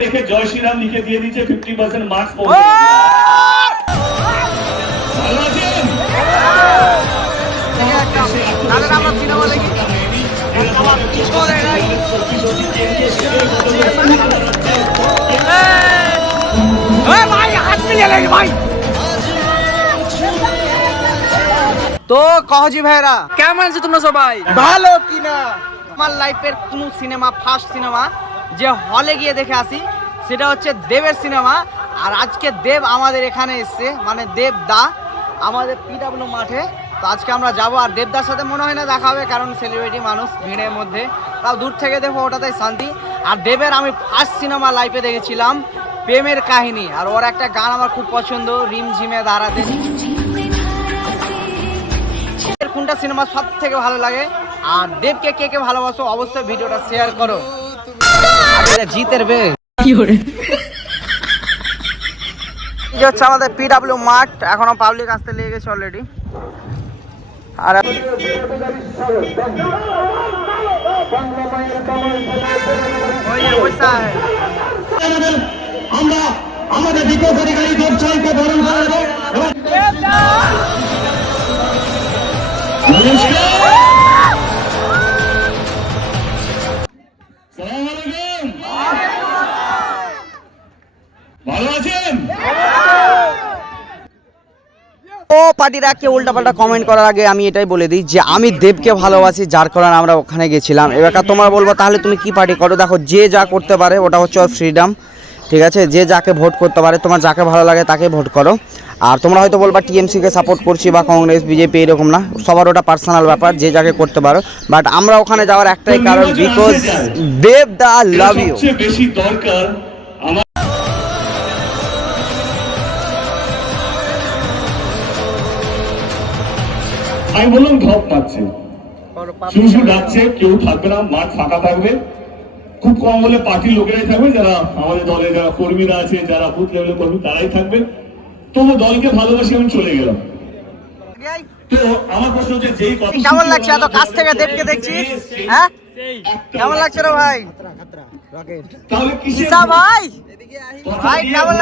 দেখে জয় শ্রীরাম লিখে দিয়ে দিচ্ছে ফিফটি পার্সেন্ট মার্কস তো কহজি ভাইরা। কেমন আছো তোমরা সবাই? ভালো কিনা? আমার লাইফের কোন সিনেমা ফার্স্ট সিনেমা যে হলে গিয়ে দেখে আসি, সেটা হচ্ছে দেবের সিনেমা। আর আজকে দেব আমাদের এখানে এসছে মানে দেব দা, আমাদের পিডাব্লিউ মাঠে। তো আজকে আমরা যাব, আর দেবদার সাথে মনে হয় না দেখা হবে, কারণ সেলিব্রিটি মানুষ ভিড়ের মধ্যে। তাও দূর থেকে দেখো ওটাতেই শান্তি। আর দেবের আমি ফার্স্ট সিনেমা লাইফে দেখেছিলাম, প্রেমের কাহিনী। আর ওর একটা গান আমার খুব পছন্দ রিমঝিমে দাঁড়াতে। কোনটা সিনেমা সব থেকে ভালো লাগে? আর দেবকে কে কে ভালোবাসো, অবশ্যই ভিডিওটা শেয়ার করো। জিতের বে। যে হচ্ছে আমাদের পিডাব্লিউ এখনও পাবলিক আসতে লেগে গেছে অলরেডি আর আমরা আমাদের বিকল্প অধিকারী দেবচয়কে বরণ করে দেবো নমস্কার। পার্টিরা কেউ উল্টাপাল্টা কমেন্ট করার আগে আমি এটাই বলে দিই যে আমি দেবকে ভালোবাসি, যার কারণে আমরা ওখানে গেছিলাম। এবার তোমার বলব, তাহলে তুমি কি পার্টি করো? দেখো, যে যা করতে পারে, ওটা হচ্ছে ওর ফ্রিডম ঠিক আছে? যে যাকে ভোট করতে পারে, তোমার যাকে ভালো লাগে তাকে ভোট করো। আর তোমরা হয়তো বলবা টিএমসিকে সাপোর্ট করছি বা কংগ্রেস বিজেপি এরকম না। সবার ওটা পার্সোনাল ব্যাপার, যে যাকে করতে পারো। বাট আমরা ওখানে যাওয়ার একটাই কারণ because Dev the love you বেশি দরকার আমি বললাম ঢপ পাচ্ছে শুধু শুধু ডাকছে কেউ থাকবে না মাঠ ফাঁকা থাকবে। খুব কম হলে পার্টির লোকেরাই থাকবে যারা আমাদের দলে যারা কর্মীরা আছে যারা বুথ লেভেলের কর্মী তারাই থাকবে। তবু দলকে ভালোবাসি আমি চলে গেলাম। তো আমার প্রশ্ন হচ্ছে যেই কথা কেমন লাগছে? এত কাছ থেকে দেবকে দেখছিস হ্যাঁ? কেমন লাগছে রে ভাই? তাহলে ভাই? ভাই কেমন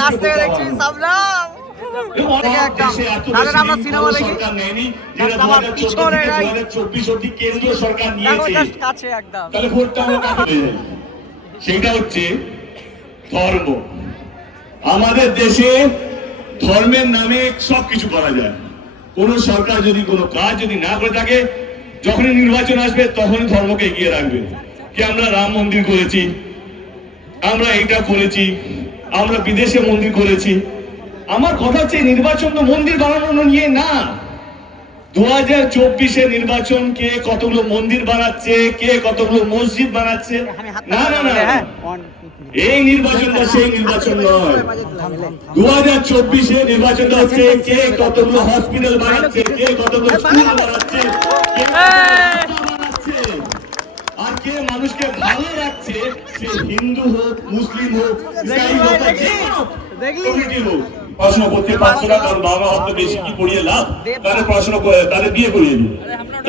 কাছ থেকে দেখছিস আমরা সিনেমা দেখি। আমার পিছনে নাই। কেন্দ্রীয় সরকার নিয়েছে। কাছে একদম। তাহলে ভোটটা আমরা কাকে দেব? সেটা হচ্ছে ধর্ম। আমাদের দেশে ধর্মের নামে সবকিছু করা যায়। কোন সরকার যদি কোনো কাজ যদি না করে থাকে যখনই নির্বাচন আসবে তখনই ধর্মকে এগিয়ে রাখবে। কি আমরা রাম মন্দির করেছি? আমরা এটা করেছি। আমরা বিদেশে মন্দির করেছি। আমার কথা হচ্ছে নির্বাচন তো মন্দির বানানো নিয়ে না। দু হাজার চব্বিশে নির্বাচন কে কতগুলো মন্দির বানাচ্ছে কে কতগুলো মসজিদ বানাচ্ছে? না না না। হ্যাঁ। এই নির্বাচনটা সেই নির্বাচন নয়। দু হাজার চব্বিশে নির্বাচনটা হচ্ছে কে কতগুলো হসপিটাল বানাচ্ছে কে কতগুলো স্কুল বানাচ্ছে কে আর কে মানুষকে ভালো রাখছে সে হিন্দু হোক মুসলিম হোক ইসাই হোক দেখলি? হোক। পড়াশোনা করতে পারছ না কারণ বাবা অত বেশি কি পড়িয়ে লাভ? তাদের পড়াশোনা করে তাদের বিয়ে করিয়ে দিই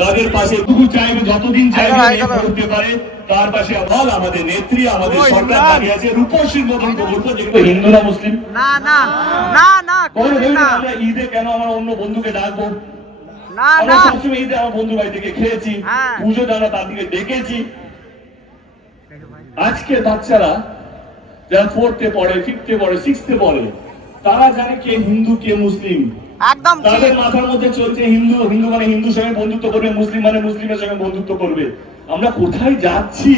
তাদের পাশে টুকু চাইবে যতদিন চাইবে। পড়তে পারে। তার পাশে আমাদের নেত্রী আমাদের সরকার দাঁড়িয়ে আছে মতন প্রকল্প যেগুলো হিন্দু না মুসলিম? না না না না কোনো করবি ভেবে না। আমরা ঈদে কেন আমার অন্য বন্ধুকে ডাকবো? আমরা সবসময় ঈদে আমার বন্ধু বাড়ি থেকে খেয়েছি হ্যাঁ। পুজো তার দিকে ডেকেছি। আজকে বাচ্চারা যারা ফোর্থে পড়ে ফিফথে পড়ে সিক্সথে পড়ে তারা জানে কে হিন্দু কে মুসলিম। একদম তাদের মাথার মধ্যে চলছে হিন্দু হিন্দু মানে হিন্দুর সঙ্গে বন্ধুত্ব করবে মুসলিম মানে মুসলিমের সঙ্গে বন্ধুত্ব করবে। আমরা কোথায় যাচ্ছি?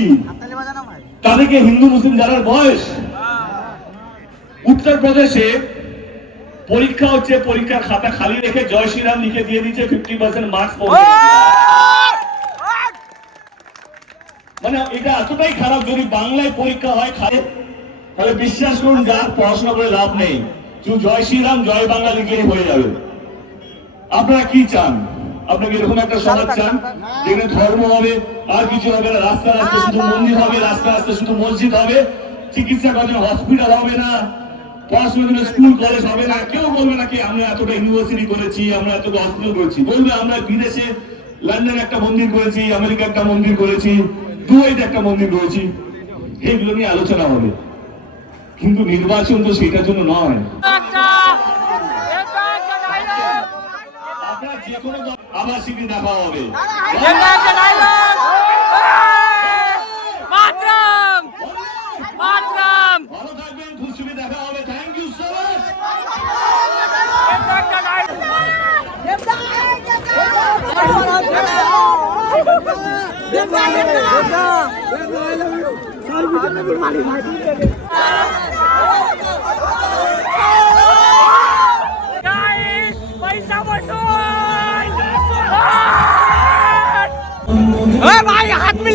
তাদেরকে হিন্দু মুসলিম জানার বয়স? উত্তরপ্রদেশে পরীক্ষা হচ্ছে পরীক্ষার খাতা খালি রেখে জয় শ্রীরাম লিখে দিয়ে দিচ্ছে ফিফটি পার্সেন্ট মার্কস মানে এটা এতটাই খারাপ যদি বাংলায় পরীক্ষা হয় খালি তাহলে বিশ্বাস করুন যার পড়াশোনা করে লাভ নেই। জয় শ্রীরাম জয় বাংলা লিখলেই হয়ে যাবে। আপনারা কি চান? আপনাকে এরকম একটা সমাজ চান যেখানে ধর্ম হবে আর কিছু হবে না রাস্তা রাস্তা শুধু মন্দির হবে রাস্তা রাস্তা শুধু মসজিদ হবে চিকিৎসা করার জন্য হসপিটাল হবে না পড়াশোনার জন্য স্কুল কলেজ হবে না কেউ বলবে না কি আমরা এতটা ইউনিভার্সিটি করেছি আমরা এতটা হসপিটাল করেছি। বলবে আমরা বিদেশে লন্ডনে একটা মন্দির করেছি আমেরিকা একটা মন্দির করেছি দুবাইতে একটা মন্দির করেছি। এইগুলো নিয়ে আলোচনা হবে। কিন্তু নির্বাচন তো সেটার জন্য নয়। আপনার যে কোনো আবার দেখা হবে। ভালো থাকবেন খুশি দেখা হবে। থ্যাংক ইউ সো মাচ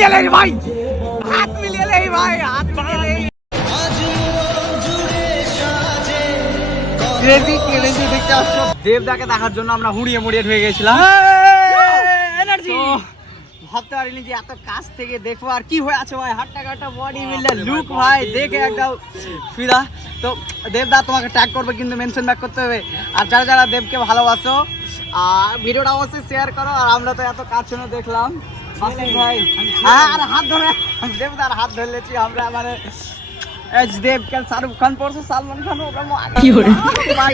মিলিয়ে লে ভাই। হাত মিলিয়ে লে ভাই হাত ক্রেজি ক্রেজি দেখতে আসছো। দেবদাকে দেখার জন্য আমরা হুড়িয়ে মুড়িয়ে হয়ে গেছিলাম। ভাবতে পারিনি যে এত কাছ থেকে দেখব আর কি হয়ে আছে ভাই। হাট্টা কাটা বডি বিল্ডার লুক ভাই দেখে একদম ফিদা। তো দেবদা তোমাকে ট্যাগ করবে কিন্তু মেনশন ব্যাক করতে হবে। আর যারা যারা দেবকে ভালোবাসো আর ভিডিওটা অবশ্যই শেয়ার করো। আর আমরা তো এত কাজ শুনে দেখলাম। ভাই আর হাত ধরে। দেবদার হাত ধরেছি আমরা মানে দেব কাল শাহরুখ খান পড়ছে সালমান খান ওরা ভাই